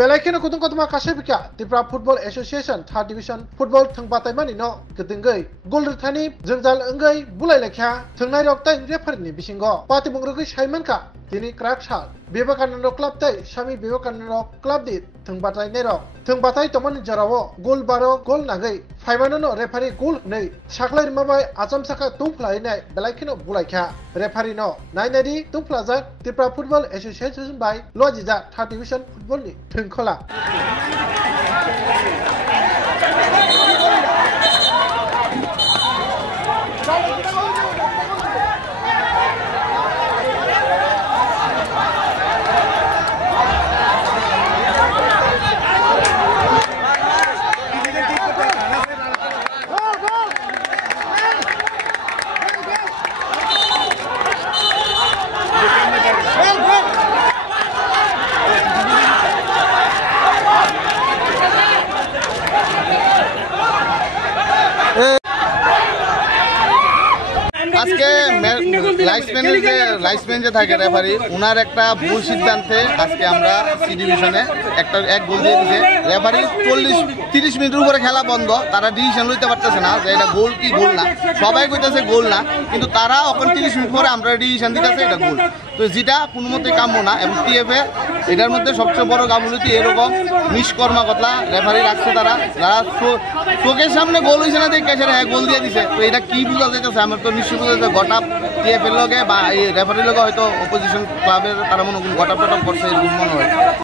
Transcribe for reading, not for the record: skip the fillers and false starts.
Belakino kutung kotuma kasebika Tripura Football Association 3rd Division Football thangbatai mani no ketinggai gol rthani jengjal engai bulai lekha thangnai rok tai referee ni bisingo pati bungrogui saimanka tini crack sal Vivekananda Club tai Swami Vivekananda Club di thangbatai nerok thangbatai tomani jarao gol baro gol nagai faimano referee gol nei saklai mabai acham saka tungplai nai belakino bulai kha referee no nainadi tungplaja Tripura Football Association by Lojija 3rd Division Football ni thungkhola আজকে লাইসম্যান যে থাকে referee ওনার একটা ভুল সিদ্ধান্তে আজকে আমরা C ডিভিশনে এক গোল দিয়ে দিয়েছে রেফারি 30 মিনিটের উপরে খেলা বন্ধ তারা ডিসিশন লইতে পারতেছে না যে এটা গোল কি গোল না সবাই কইতেছে গোল না কিন্তু তারা এখন 30 মিনিট পরে আমরা ডিসিশন দিতেছে এটা গোল তো যেটা কোনো মতে কাম্য না এবং টিএফএ এটার মধ্যে সবচেয়ে বড় গাফিলতি এরকম নিষ্কর্মাকতা রেফারি রাখছে তারা চোখের সামনে গোল হয়েছে না দেখে সেটা গোল দিয়ে দিছে তো এটা কি বোঝা যাইতেছে আমার তো নিশ্চয় বোঝা যাচ্ছে গটাপ টিএফএর লগে বা এই রেফারির লগে হয়তো অপোজিশন ক্লাবের তারা মনে গটাপ টটাপ করছে এরকম মনে হয়।